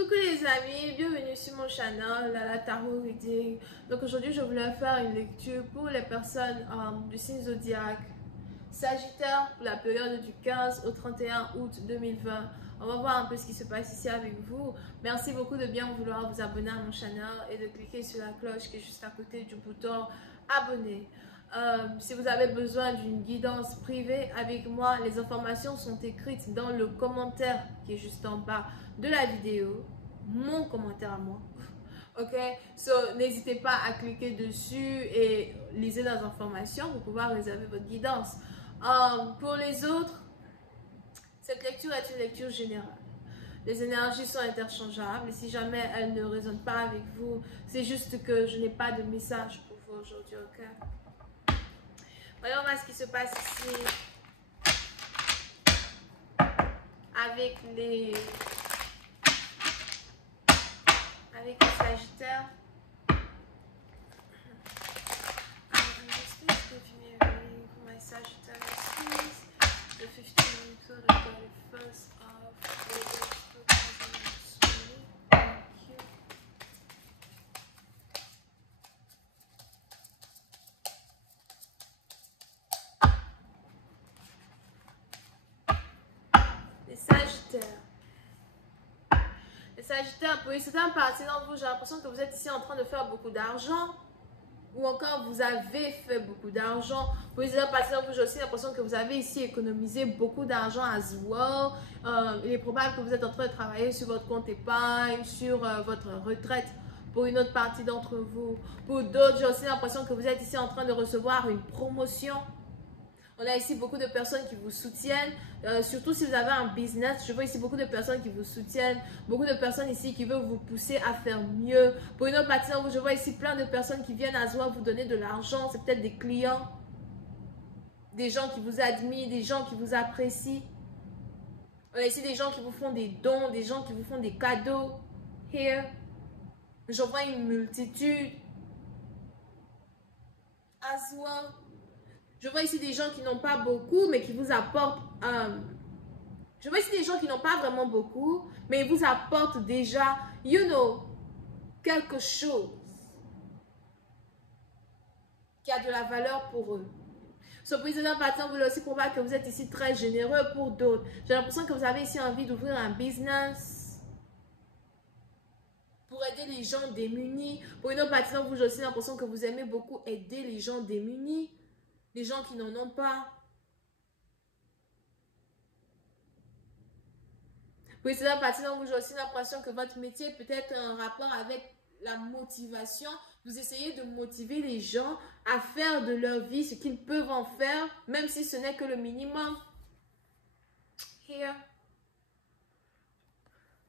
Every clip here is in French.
Coucou les amis, bienvenue sur mon channel, la Tarot Reading. Donc aujourd'hui je voulais faire une lecture pour les personnes du signe zodiaque Sagittaire pour la période du 15 au 31 août 2020. On va voir un peu ce qui se passe ici avec vous. Merci beaucoup de bien vouloir vous abonner à mon channel et de cliquer sur la cloche qui est juste à côté du bouton abonner. Si vous avez besoin d'une guidance privée avec moi, les informations sont écrites dans le commentaire qui est juste en bas de la vidéo, mon commentaire à moi. Ok, so n'hésitez pas à cliquer dessus et lisez les informations pour pouvoir réserver votre guidance. Pour les autres, cette lecture est une lecture générale. Les énergies sont interchangeables et si jamais elles ne résonnent pas avec vous, c'est juste que je n'ai pas de message pour vous aujourd'hui, ok? Voyons voir ce qui se passe ici avec les Sagittaires. My Sagittarius, the 15th to the 31st of August 2020. Thank you. Les Sagittaires. Les Sagittaires, pour certains parties d'entre vous, j'ai l'impression que vous êtes ici en train de faire beaucoup d'argent. Ou encore vous avez fait beaucoup d'argent. Pour les parties d'entre vous, j'ai aussi l'impression que vous avez ici économisé beaucoup d'argent as well. Il est probable que vous êtes en train de travailler sur votre compte épargne, sur votre retraite. Pour une autre partie d'entre vous. Pour d'autres, j'ai aussi l'impression que vous êtes ici en train de recevoir une promotion. On a ici beaucoup de personnes qui vous soutiennent, surtout si vous avez un business. Je vois ici beaucoup de personnes qui vous soutiennent, beaucoup de personnes ici qui veulent vous pousser à faire mieux. Pour une autre partie, je vois ici plein de personnes qui viennent à soi vous donner de l'argent. C'est peut-être des clients, des gens qui vous admirent, des gens qui vous apprécient. On a ici des gens qui vous font des dons, des gens qui vous font des cadeaux. Here, je vois une multitude. As well. Je vois ici des gens qui n'ont pas beaucoup, mais qui vous apportent... je vois ici des gens qui n'ont pas vraiment beaucoup, mais ils vous apportent déjà, you know, quelque chose qui a de la valeur pour eux. Ce président partant, vous aussi probable que vous êtes ici très généreux pour d'autres. J'ai l'impression que vous avez ici envie d'ouvrir un business pour aider les gens démunis. Pour une autre partie, vous j'ai aussi l'impression que vous aimez beaucoup aider les gens démunis. Les gens qui n'en ont pas. Pour cela, partie dont j'ai aussi l'impression que votre métier peut être un rapport avec la motivation. Vous essayez de motiver les gens à faire de leur vie ce qu'ils peuvent en faire, même si ce n'est que le minimum. Here.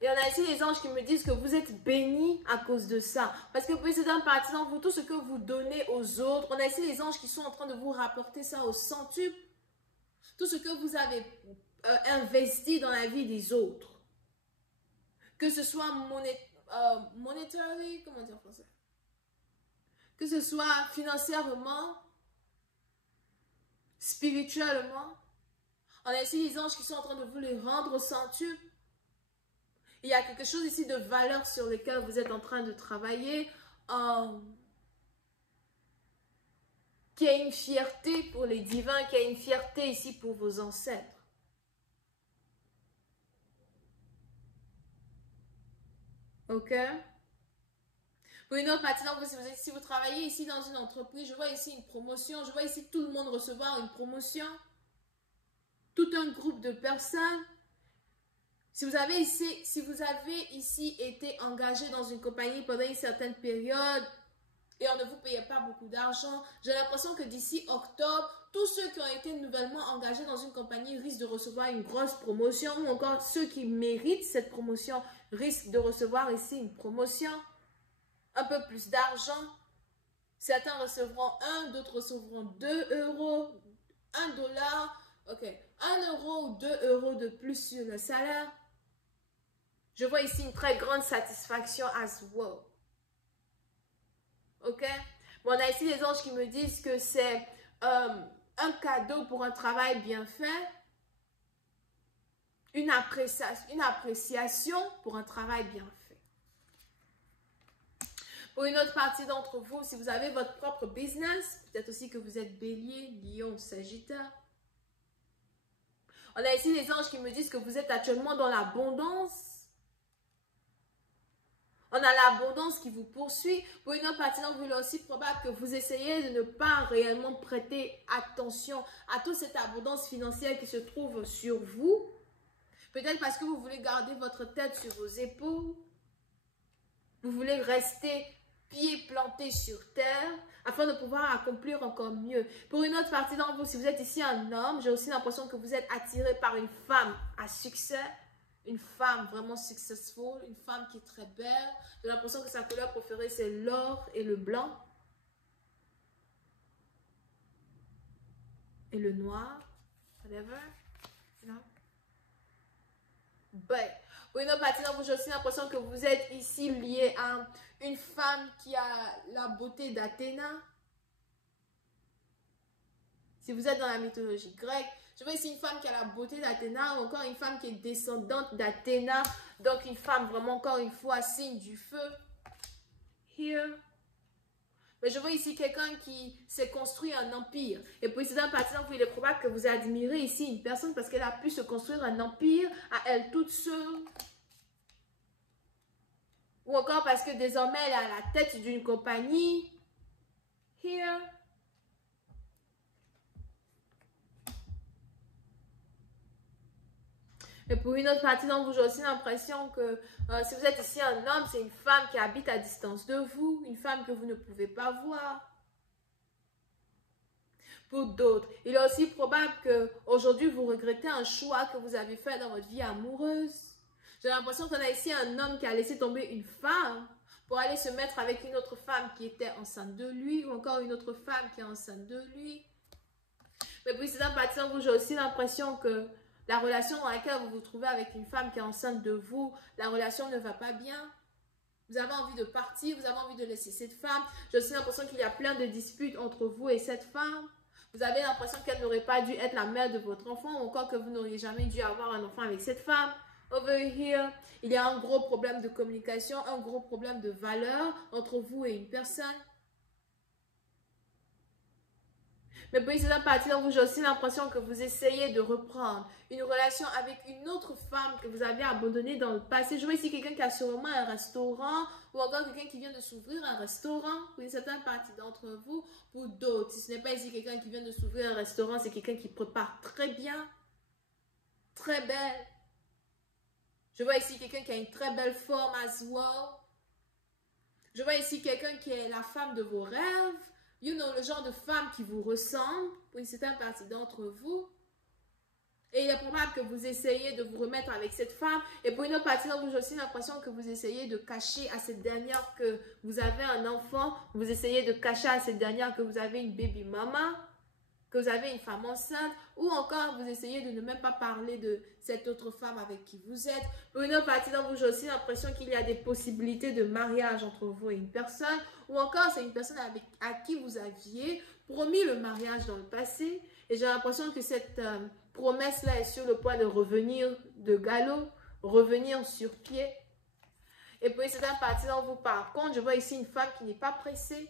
Et on a ici les anges qui me disent que vous êtes bénis à cause de ça. Parce que précédemment, par exemple, vous, tout ce que vous donnez aux autres, on a ici les anges qui sont en train de vous rapporter ça au centuple. Tout ce que vous avez investi dans la vie des autres. Que ce soit monétairement, comment dire en français? Que ce soit financièrement, spirituellement. On a ici les anges qui sont en train de vous les rendre au centuple. Il y a quelque chose ici de valeur sur lequel vous êtes en train de travailler, qui a une fierté pour les divins, qui a une fierté ici pour vos ancêtres. Ok? Pour une autre partie, si vous travaillez ici dans une entreprise, je vois ici une promotion, je vois ici tout le monde recevoir une promotion, tout un groupe de personnes. Si vous avez ici été engagé dans une compagnie pendant une certaine période et on ne vous payait pas beaucoup d'argent, j'ai l'impression que d'ici octobre, tous ceux qui ont été nouvellement engagés dans une compagnie risquent de recevoir une grosse promotion ou encore ceux qui méritent cette promotion risquent de recevoir ici une promotion, un peu plus d'argent. Certains recevront 1, d'autres recevront 2 euros, 1 dollar, ok, 1 euro ou 2 euros de plus sur le salaire. Je vois ici une très grande satisfaction as well. Ok? Bon, on a ici les anges qui me disent que c'est un cadeau pour un travail bien fait. une appréciation pour un travail bien fait. Pour une autre partie d'entre vous, si vous avez votre propre business, peut-être aussi que vous êtes Bélier, Lion, Sagittaire. On a ici les anges qui me disent que vous êtes actuellement dans l'abondance. On a l'abondance qui vous poursuit. Pour une autre partie d'entre vous, il est aussi probable que vous essayez de ne pas réellement prêter attention à toute cette abondance financière qui se trouve sur vous. Peut-être parce que vous voulez garder votre tête sur vos épaules. Vous voulez rester pieds plantés sur terre afin de pouvoir accomplir encore mieux. Pour une autre partie d'entre vous, si vous êtes ici un homme, j'ai aussi l'impression que vous êtes attiré par une femme à succès. Une femme vraiment successful, une femme qui est très belle. J'ai l'impression que sa couleur préférée, c'est l'or et le blanc. Et le noir. Whatever. Non. Ben, pour une autre partie d'entre vous, j'ai aussi l'impression que vous êtes ici lié à une femme qui a la beauté d'Athéna. Si vous êtes dans la mythologie grecque, je vois ici une femme qui a la beauté d'Athéna ou encore une femme qui est descendante d'Athéna. Donc une femme vraiment encore une fois signe du feu. Here. Mais je vois ici quelqu'un qui s'est construit un empire. Et puis c'est dans partie d'entre vous, il est probable que vous admirez ici une personne parce qu'elle a pu se construire un empire à elle toute seule. Ou encore parce que désormais elle est à la tête d'une compagnie. Here. Et pour une autre partie d'entre vous, j'ai aussi l'impression que si vous êtes ici un homme, c'est une femme qui habite à distance de vous, une femme que vous ne pouvez pas voir. Pour d'autres, il est aussi probable qu'aujourd'hui, vous regrettez un choix que vous avez fait dans votre vie amoureuse. J'ai l'impression qu'on a ici un homme qui a laissé tomber une femme pour aller se mettre avec une autre femme qui était enceinte de lui ou encore une autre femme qui est enceinte de lui. Mais puis, c'est dans partie d'entre vous, j'ai aussi l'impression que la relation dans laquelle vous vous trouvez avec une femme qui est enceinte de vous, la relation ne va pas bien. Vous avez envie de partir, vous avez envie de laisser cette femme. J'ai aussi l'impression qu'il y a plein de disputes entre vous et cette femme. Vous avez l'impression qu'elle n'aurait pas dû être la mère de votre enfant ou encore que vous n'auriez jamais dû avoir un enfant avec cette femme. Over here, il y a un gros problème de communication, un gros problème de valeur entre vous et une personne. Mais puis c'est dans partie dont j'ai aussi l'impression que vous essayez de reprendre une relation avec une autre femme que vous avez abandonnée dans le passé. Je vois ici quelqu'un qui a sûrement un restaurant ou encore quelqu'un qui vient de s'ouvrir un restaurant pour une certaine partie d'entre vous. Pour d'autres, si ce n'est pas ici quelqu'un qui vient de s'ouvrir un restaurant, c'est quelqu'un qui prépare très bien, très belle. Je vois ici quelqu'un qui a une très belle forme as well. Je vois ici quelqu'un qui est la femme de vos rêves. You know, le genre de femme qui vous ressemble pour une certaine partie d'entre vous. Et il est probable que vous essayez de vous remettre avec cette femme. Et pour une autre partie d'entre vous, j'ai aussi l'impression que vous essayez de cacher à cette dernière que vous avez un enfant. Vous essayez de cacher à cette dernière que vous avez une baby mama, que vous avez une femme enceinte. Ou encore, vous essayez de ne même pas parler de cette autre femme avec qui vous êtes. Pour une autre partie d'entre vous, j'ai aussi l'impression qu'il y a des possibilités de mariage entre vous et une personne. Ou encore, c'est une personne à qui vous aviez promis le mariage dans le passé. Et j'ai l'impression que cette promesse-là est sur le point de revenir de galop, revenir sur pied. Et puis, c'est une partie d'entre vous, par contre, je vois ici une femme qui n'est pas pressée.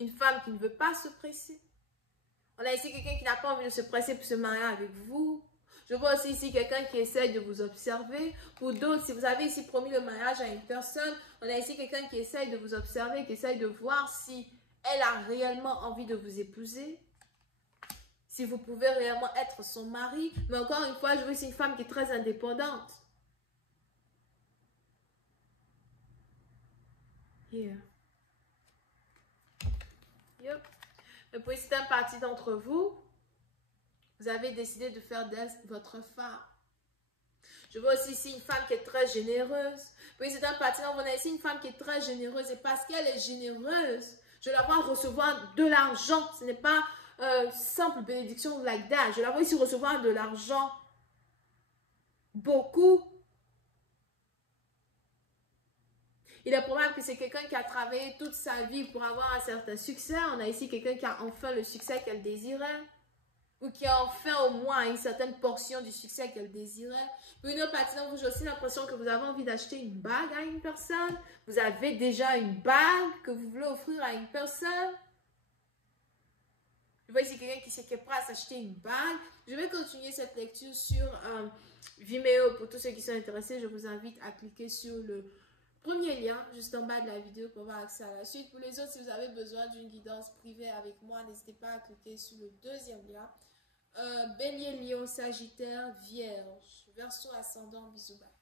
Une femme qui ne veut pas se presser. On a ici quelqu'un qui n'a pas envie de se presser pour se marier avec vous. Je vois aussi ici quelqu'un qui essaie de vous observer. Pour d'autres, si vous avez ici promis le mariage à une personne, on a ici quelqu'un qui essaie de vous observer, qui essaie de voir si elle a réellement envie de vous épouser. Si vous pouvez réellement être son mari. Mais encore une fois, je vois ici une femme qui est très indépendante. Here. Yep. Et puis, c'est une partie d'entre vous. Vous avez décidé de faire d'elle votre femme. Je vois aussi ici une femme qui est très généreuse. Puis c'est un parti, on a ici une femme qui est très généreuse. Et parce qu'elle est généreuse, je la vois recevoir de l'argent. Ce n'est pas simple bénédiction like that. Je la vois ici recevoir de l'argent. Beaucoup. Il est probable que c'est quelqu'un qui a travaillé toute sa vie pour avoir un certain succès. On a ici quelqu'un qui a enfin le succès qu'elle désirait. ou qui a enfin au moins une certaine portion du succès qu'elle désirait. Pour une autre partie d'entre vous, j'ai aussi l'impression que vous avez envie d'acheter une bague à une personne. Vous avez déjà une bague que vous voulez offrir à une personne. Je vois ici quelqu'un qui est prêt à s'acheter une bague. Je vais continuer cette lecture sur Vimeo. Pour tous ceux qui sont intéressés, je vous invite à cliquer sur le premier lien juste en bas de la vidéo pour avoir accès à la suite. Pour les autres, si vous avez besoin d'une guidance privée avec moi, n'hésitez pas à cliquer sur le deuxième lien. Bélier, Lion, Sagittaire, Vierge, Verseau, Ascendant, bisous, bye.